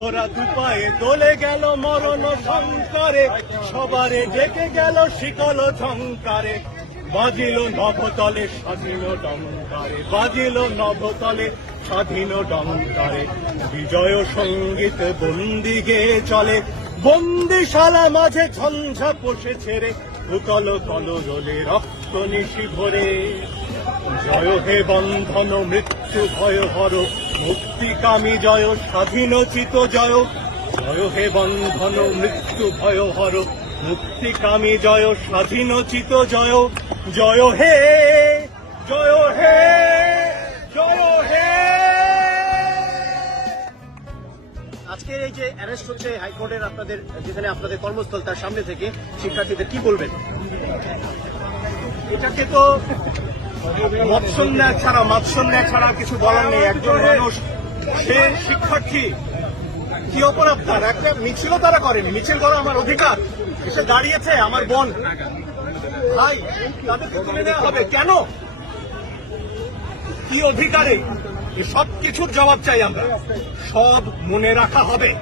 ওরা দুপায়ে দোলে গেল মরণ সংকারে সবারে ডেকে গেল শিকল ঝংকারে। বাজিল নভতলে, স্বাধীন ডঙ্কারে। বাজিল নভতলে, স্বাধীন ডঙ্কারে। বিজয় সংগীত বন্দি গেয়ে চলে। বন্দিশালা মাঝে ঝঞ্ঝা পোষে ছেড়ে উতল কল রোলে রক্ত নিশি ভরে। জয় হে বন্ধন, মৃত্যু ভয় হর মুক্তিকামী জয়, স্বাধীনোচিত জয়। জয় হে বন্ধন, মৃত্যু ভয় হর মুক্তিকামী জয়, স্বাধীনোচিত জয়। জয় হে জয় হে জয় হে। আজকে এই যে অ্যারেস্ট হচ্ছে হাইকোর্টের আপনাদের, যেখানে আপনাদের কর্মস্থল তার সামনে থেকে, শিক্ষার্থীদের কি বলবেন? এটাকে তো মৎসন্যা ছাড়া মাৎসন্যা ছাড়া কিছু বলার নেই। একজন মানুষ, সে শিক্ষার্থী, কি অপরাধ তার? একটা মিছিলও তারা করেনি। মিছিল করা আমার অধিকার। এসে দাঁড়িয়েছে আমার বোন। ভাই, তাদেরকে তুলে নেওয়া হবে। কেন? কি অধিকারে? সব কিছুর জবাব চাই আমরা। সব মনে রাখা হবে।